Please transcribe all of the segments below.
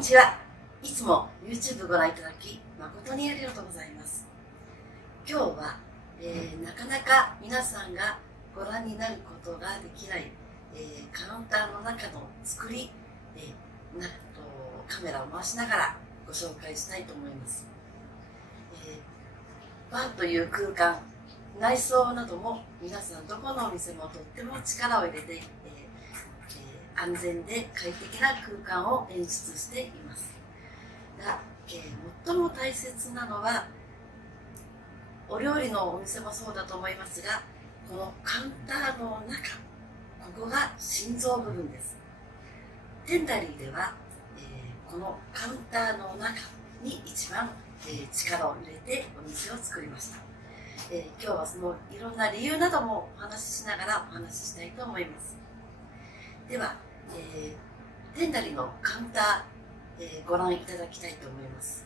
にちは。いつも YouTube ご覧いただき誠にありがとうございます。今日は、なかなか皆さんがご覧になることができない、カウンターの中の作り、カメラを回しながらご紹介したいと思います。バーという空間、内装なども皆さんどこのお店もとっても力を入れて、安全で快適な空間を演出していますが、最も大切なのはお料理のお店もそうだと思いますが、このカウンターの中、ここが心臓部分です。テンダリーでは、このカウンターの中に一番、力を入れてお店を作りました。今日はそのいろんな理由などもお話ししながらお話ししたいと思います。では、テンダリーのカウンター、ご覧いただきたいと思います。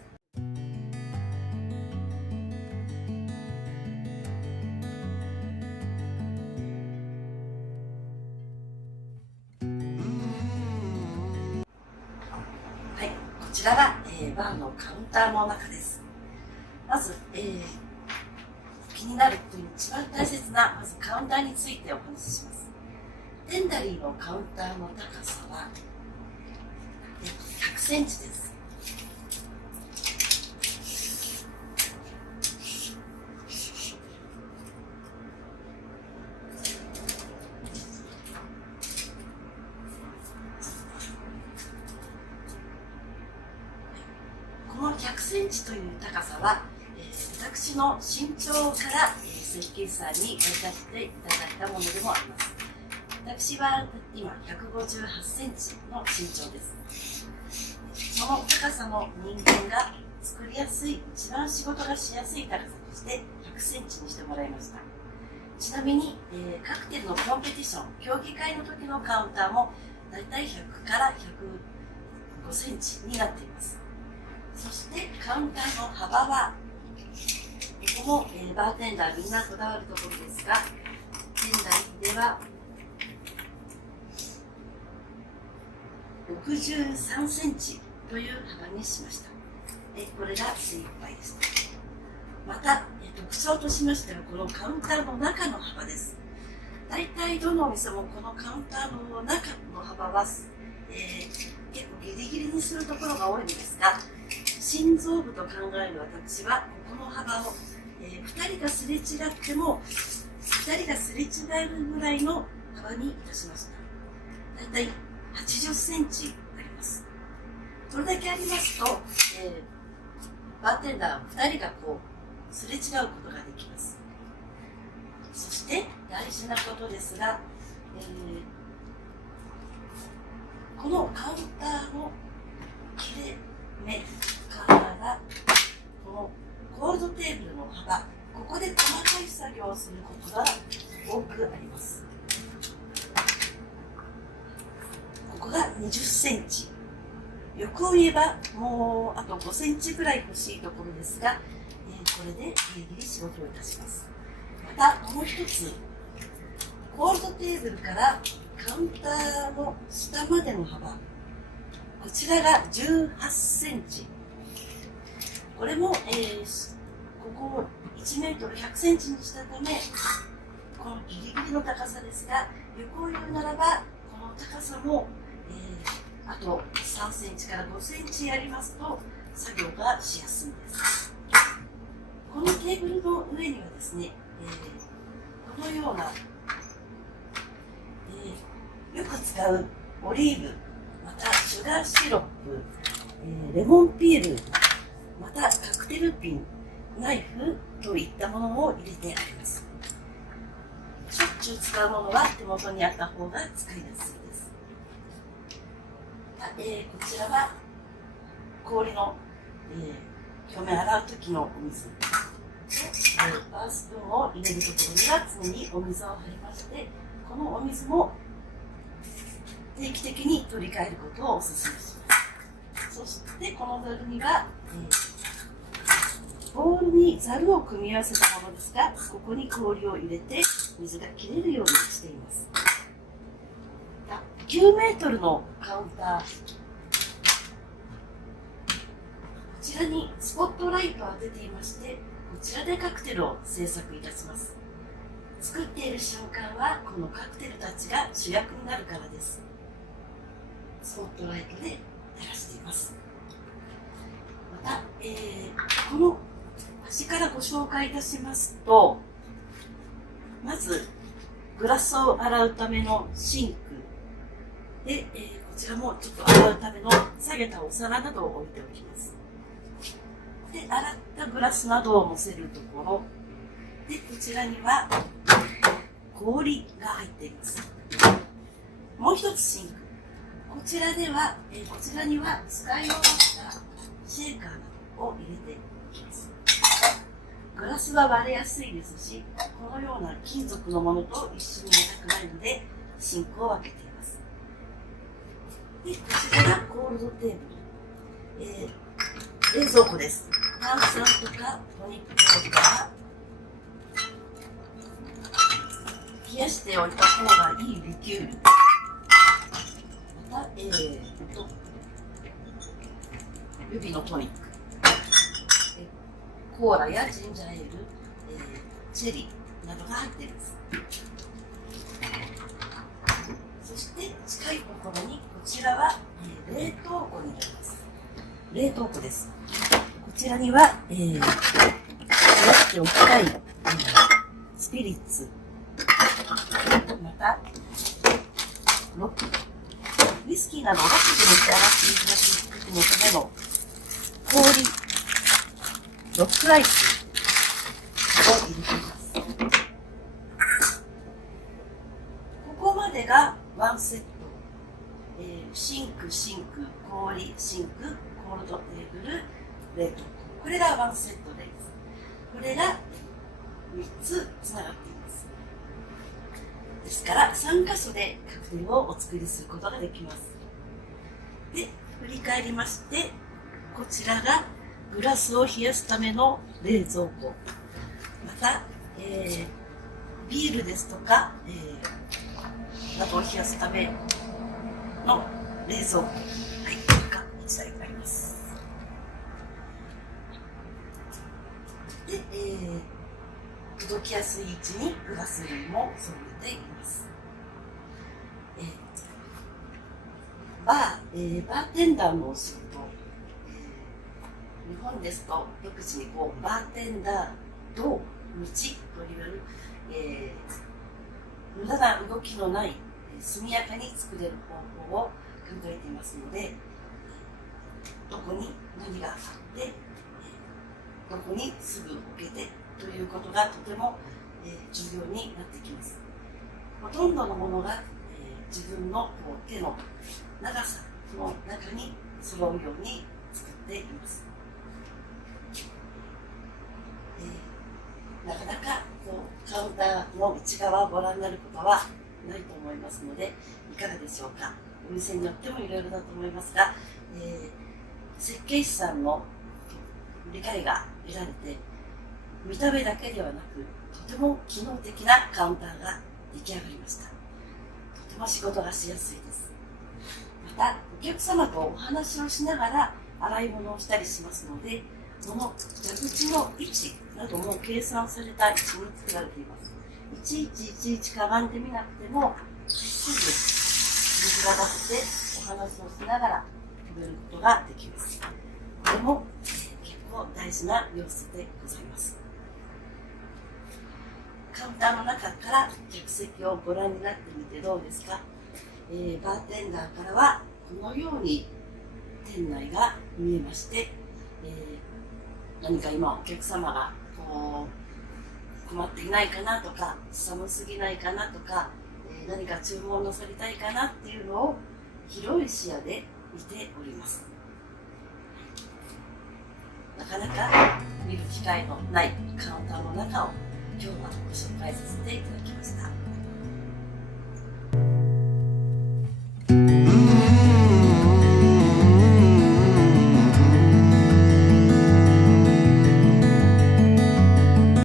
はい、こちらが、バーのカウンターの中です。まず、気になるという一番大切なまずカウンターについてお話しします。テンダリーのカウンターの高さは100センチです。この100センチという高さは、私の身長から設計士さんに渡していただいたものでもあります。私は今158センチの身長です。その高さの人間が作りやすい、一番仕事がしやすい高さとして100センチにしてもらいました。ちなみに、カクテルのコンペティション、競技会の時のカウンターもだいたい100から105センチになっています。そしてカウンターの幅は、ここも、バーテンダーみんなこだわるところですが、テンダリーでは63センチという幅にしました。これが精一杯です。また、特徴としましてはこのカウンターの中の幅です。大体どのお店もこのカウンターの中の幅は、結構ギリギリにするところが多いんですが、心臓部と考える私はこの幅を、2人がすれ違っても2人がすれ違えるぐらいの幅にいたしました。大体80センチあります。これだけありますと、バーテンダー2人がすれ違うことができます。そして大事なことですが、このカウンターの切れ目からこのコールドテーブルの幅、ここで細かい作業をすることが多くあります。ここが20センチ。欲を言えばもうあと5センチぐらい欲しいところですが、これでギリギリ仕事をいたします。またもう一つ、コールドテーブルからカウンターの下までの幅、こちらが18センチ。これも、ここを1メートル100センチにしたため、このギリギリの高さですが、欲を言うならばこの高さも、あと3センチから5センチやりますと作業がしやすいです。このテーブルの上にはですね、このような、よく使うオリーブ、またシュガーシロップ、レモンピール、またカクテルピン、ナイフといったものも入れてあります。しょっちゅう使うものは手元にあった方が使いやすいです。こちらは氷の、表面洗う時のお水、バースプーンを入れるところには常にお水を張りまして、このお水も定期的に取り替えることをお勧めします。そしてこのザルには、ボウルにザルを組み合わせたものですが、ここに氷を入れて水が切れるようにしています。9メートルのカウンター、ちらにスポットライトを当てていまして、こちらでカクテルを製作いたします。作っている瞬間はこのカクテルたちが主役になるからです。スポットライトで照らしています。また、この端からご紹介いたしますと、まずグラスを洗うためのシンクで、こちらもちょっと洗うための下げたお皿などを置いておきます。で、洗ったグラスなどを乗せるところで、こちらには氷が入っています。もう一つシンク、こちらには使い終わったシェーカーなどを入れていきます。グラスは割れやすいですし、このような金属のものと一緒に入れたくないのでシンクを分けています。で、こちらがコールドテーブル、冷蔵庫です。炭酸とかトニックウォーター、冷やしておいた方がいいリキュール、また、指のトニック、コーラやジンジャーエール、チェリーなどが入っています。そして近いところにこちらは、冷凍庫になります。冷凍庫です。こちらには、冷やしておきたい、スピリッツ、またウイスキーなどをロックで召し上がっていただく時のための氷、ロックアイスを入れています。ここまでがワンセット。シンク、氷、シンク、コールドテーブル、冷凍庫。これがワンセットです。これが3つつながっています。ですから3箇所でカクテルをお作りすることができます。で、振り返りまして、こちらがグラスを冷やすための冷蔵庫。また、ビールですとか、などを冷やすための冷蔵庫が1台あります。で、届きやすい位置にグラス類も揃えています。バーテンダーのお仕事、日本ですと独自にバーテンダー道という無駄な動きのない速やかに作れる方法を考えていますので、どこに何があってどこにすぐ置けてということがとても重要になってきます。ほとんどのものが自分の手の長さの中に揃うように作っています。なかなかカウンターの内側をご覧になることはないと思いますので、いかがでしょうか。お店によってもいろいろだと思いますが、設計士さんの理解が得られて、見た目だけではなくとても機能的なカウンターが出来上がりました。とても仕事がしやすいです。またお客様とお話をしながら洗い物をしたりしますので、この蛇口の位置なども計算された位置に作られています。いちいちかがんでみなくても、すぐ水が出してお話をしながら食べることができます。これも結構大事な要素でございます。カウンターの中から客席をご覧になってみてどうですか。バーテンダーからはこのように店内が見えまして、何か今お客様が困っていないかなとか、寒すぎないかなとか、何か注文なさりたいかなっていうのを広い視野で見ております。なかなか見る機会のないカウンターの中を今日はご紹介させていただきました。